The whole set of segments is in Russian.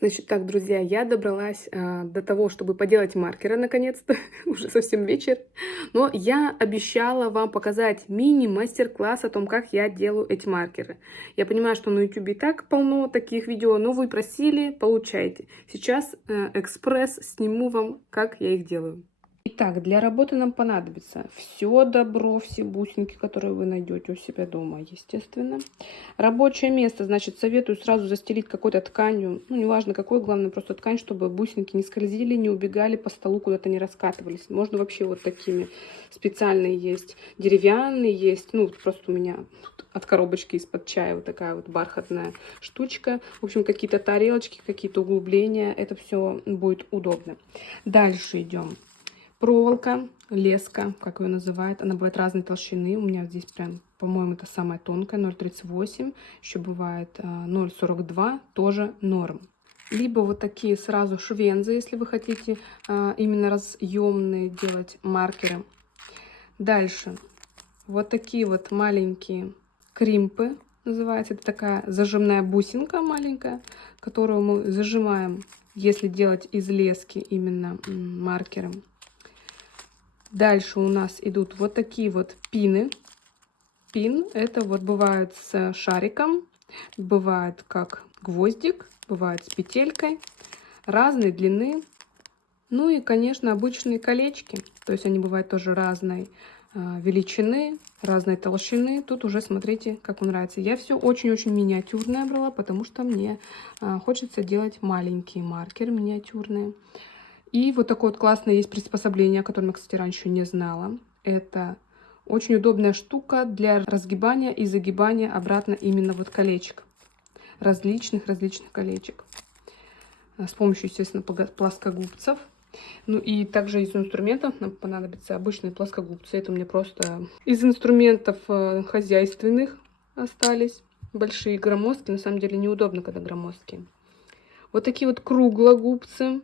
Значит так, друзья, я добралась до того, чтобы поделать маркеры наконец-то, уже совсем вечер. Но я обещала вам показать мини-мастер-класс о том, как я делаю эти маркеры. Я понимаю, что на YouTube и так полно таких видео, но вы просили, получайте. Сейчас экспресс сниму вам, как я их делаю. Итак, для работы нам понадобится все добро, все бусинки, которые вы найдете у себя дома, естественно. Рабочее место, значит, советую сразу застелить какой-то тканью, ну, неважно какой, главное просто ткань, чтобы бусинки не скользили, не убегали по столу, куда-то не раскатывались. Можно вообще вот такими специальные есть, деревянные есть, ну, просто у меня от коробочки из-под чая вот такая вот бархатная штучка. В общем, какие-то тарелочки, какие-то углубления, это все будет удобно. Дальше идем. Проволока, леска, как ее называют, она бывает разной толщины. У меня здесь прям, по-моему, это самая тонкая, 0,38. Еще бывает 0,42, тоже норм. Либо вот такие сразу швензы, если вы хотите именно разъемные делать маркеры. Дальше вот такие вот маленькие кримпы называется. Это такая зажимная бусинка маленькая, которую мы зажимаем, если делать из лески именно маркером. Дальше у нас идут вот такие вот пины. Пин это вот бывает с шариком, бывает как гвоздик, бывает с петелькой, разной длины. Ну и, конечно, обычные колечки. То есть они бывают тоже разной величины, разной толщины. Тут уже смотрите, как вам нравится. Я все очень-очень миниатюрное брала, потому что мне хочется делать маленькие маркеры миниатюрные. И вот такое вот классное есть приспособление, о котором я, кстати, раньше не знала. Это очень удобная штука для разгибания и загибания обратно именно вот колечек. Различных колечек. С помощью, естественно, плоскогубцев. Ну и также из инструментов нам понадобятся обычные плоскогубцы. Это у меня просто из инструментов хозяйственных остались. Большие громоздкие. На самом деле неудобно, когда громоздкие. Вот такие вот круглогубцы.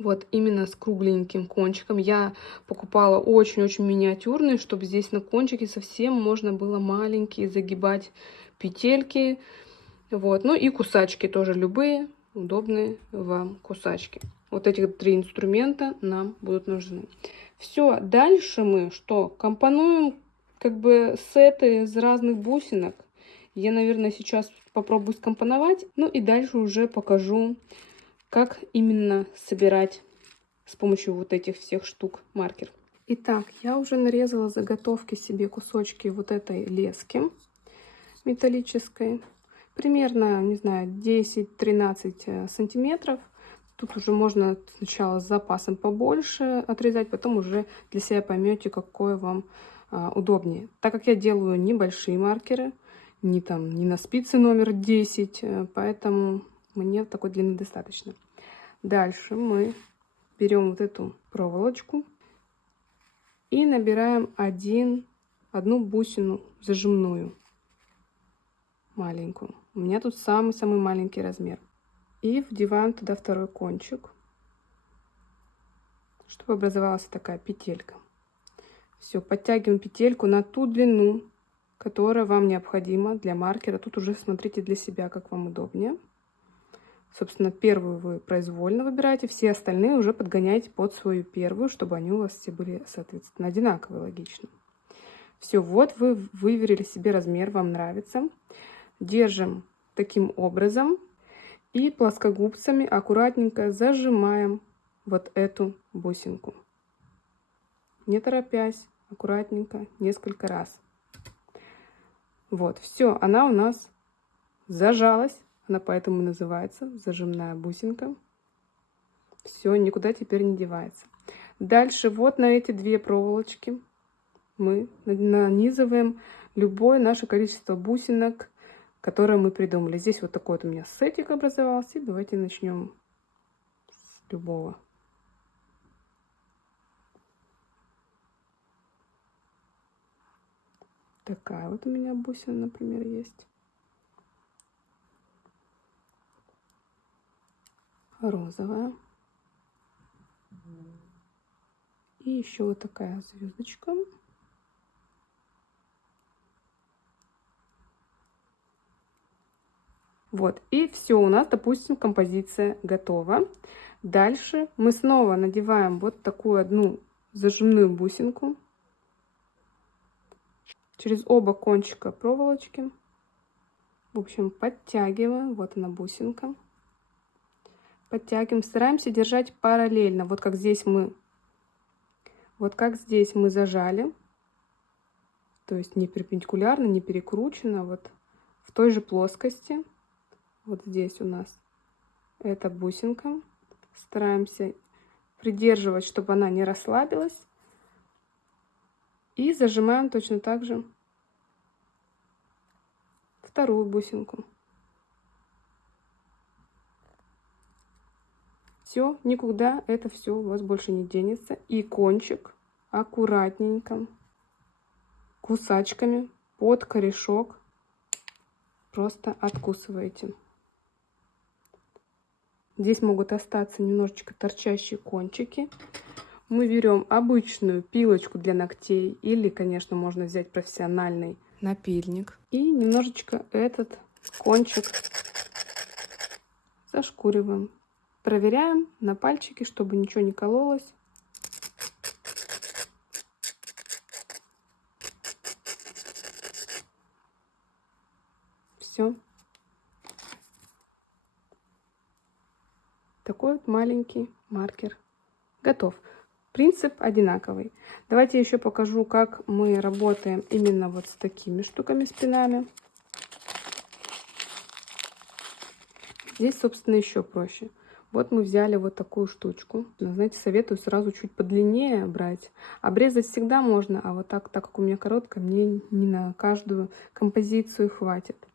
Вот именно с кругленьким кончиком. Я покупала очень-очень миниатюрные, чтобы здесь на кончике совсем можно было маленькие загибать петельки. Вот. Ну и кусачки тоже любые, удобные вам кусачки. Вот эти три инструмента нам будут нужны. Все, дальше мы что? Компонуем как бы сеты из разных бусинок. Я, наверное, сейчас попробую скомпоновать. Ну и дальше уже покажу, как именно собирать с помощью вот этих всех штук маркер. Итак, я уже нарезала заготовки себе кусочки вот этой лески металлической. Примерно, не знаю, 10-13 сантиметров. Тут уже можно сначала с запасом побольше отрезать, потом уже для себя поймете, какое вам удобнее. Так как я делаю небольшие маркеры, не на спице номер 10, поэтому мне такой длины достаточно. Дальше мы берем вот эту проволочку и набираем одну бусину зажимную, маленькую. У меня тут самый-самый маленький размер. И вдеваем туда второй кончик, чтобы образовалась такая петелька. Все, подтягиваем петельку на ту длину, которая вам необходима для маркера. Тут уже смотрите для себя, как вам удобнее. Собственно, первую вы произвольно выбираете, все остальные уже подгоняете под свою первую, чтобы они у вас все были, соответственно, одинаковые, логично. Все, вот вы выверили себе размер, вам нравится. Держим таким образом и плоскогубцами аккуратненько зажимаем вот эту бусинку. Не торопясь, аккуратненько, несколько раз. Вот, все, она у нас зажалась. Она поэтому называется зажимная бусинка. Все, никуда теперь не девается. Дальше вот на эти две проволочки мы нанизываем любое наше количество бусинок, которое мы придумали. Здесь вот такой вот у меня сетик образовался. И давайте начнем с любого. Такая вот у меня бусина, например, есть. Розовая. И еще вот такая звездочка. Вот, и все, у нас, допустим, композиция готова. Дальше мы снова надеваем вот такую одну зажимную бусинку через оба кончика проволочки. В общем, подтягиваем, вот она бусинка. Подтягиваем, стараемся держать параллельно, вот как здесь мы зажали, то есть не перпендикулярно, не перекручено, вот в той же плоскости. Вот здесь у нас эта бусинка. Стараемся придерживать, чтобы она не расслабилась. И зажимаем точно так же вторую бусинку. Все, никуда это все у вас больше не денется. И кончик аккуратненько, кусачками под корешок просто откусываете. Здесь могут остаться немножечко торчащие кончики. Мы берем обычную пилочку для ногтей или, конечно, можно взять профессиональный напильник. И немножечко этот кончик зашкуриваем. Проверяем на пальчике, чтобы ничего не кололось. Все. Такой вот маленький маркер готов. Принцип одинаковый. Давайте еще покажу, как мы работаем именно вот с такими штуками, с пинами. Здесь, собственно, еще проще. Вот мы взяли вот такую штучку. Знаете, советую сразу чуть подлиннее брать. Обрезать всегда можно, а вот так как у меня короткая, мне не на каждую композицию хватит.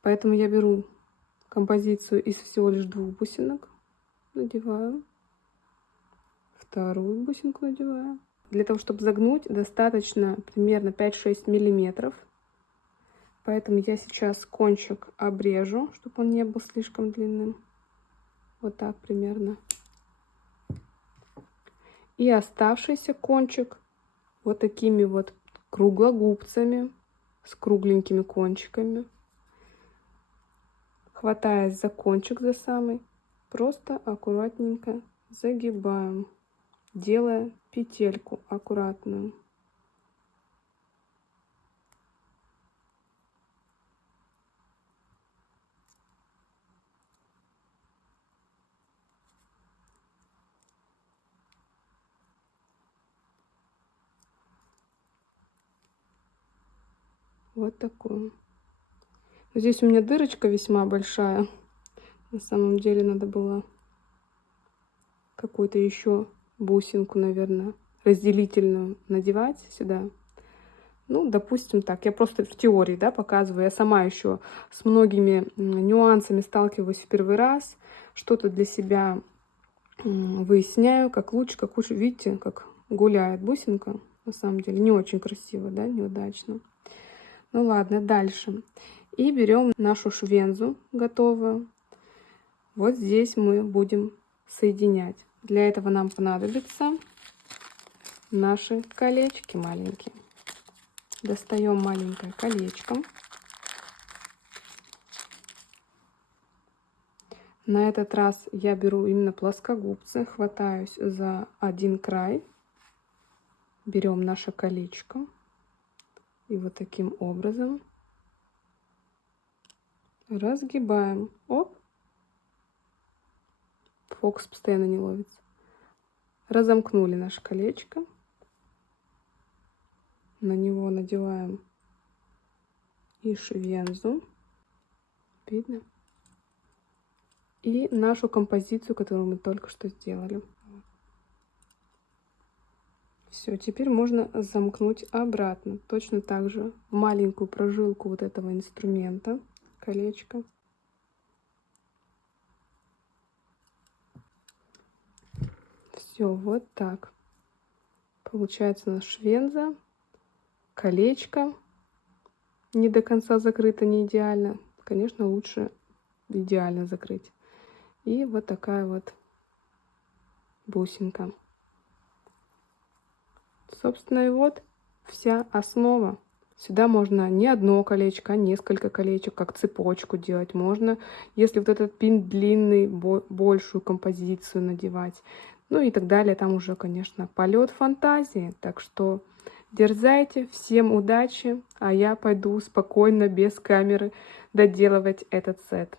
Поэтому я беру композицию из всего лишь 2 бусинок. Надеваю. Вторую бусинку надеваю. Для того, чтобы загнуть, достаточно примерно 5-6 миллиметров. Поэтому я сейчас кончик обрежу, чтобы он не был слишком длинным. Вот так примерно. И оставшийся кончик вот такими вот круглогубцами с кругленькими кончиками, хватаясь за кончик, за самый, просто аккуратненько загибаем, делая петельку аккуратную. Вот такую. Здесь у меня дырочка весьма большая. На самом деле надо было какую-то еще бусинку, наверное, разделительную надевать сюда. Ну, допустим, так. Я просто в теории, да, показываю. Я сама еще с многими нюансами сталкиваюсь в первый раз. Что-то для себя выясняю, как лучше, как лучше. Видите, как гуляет бусинка. На самом деле не очень красиво, да, неудачно. Ну ладно, дальше. И берем нашу швензу готовую. Вот здесь мы будем соединять. Для этого нам понадобятся наши колечки маленькие. Достаем маленькое колечко. На этот раз я беру именно плоскогубцы, хватаюсь за один край, берем наше колечко и вот таким образом разгибаем. Оп! Фокус постоянно не ловится. Разомкнули наше колечко. На него надеваем и швензу. Видно? И нашу композицию, которую мы только что сделали. Все, теперь можно замкнуть обратно. Точно так же в маленькую прожилку вот этого инструмента, колечко. Все, вот так. Получается у нас швенза, колечко. Не до конца закрыто, не идеально. Конечно, лучше идеально закрыть. И вот такая вот бусинка. Собственно, и вот вся основа. Сюда можно не одно колечко, а несколько колечек, как цепочку делать. Можно, если вот этот пин длинный, большую композицию надевать. Ну и так далее. Там уже, конечно, полет фантазии. Так что дерзайте, всем удачи, а я пойду спокойно, без камеры, доделывать этот сет.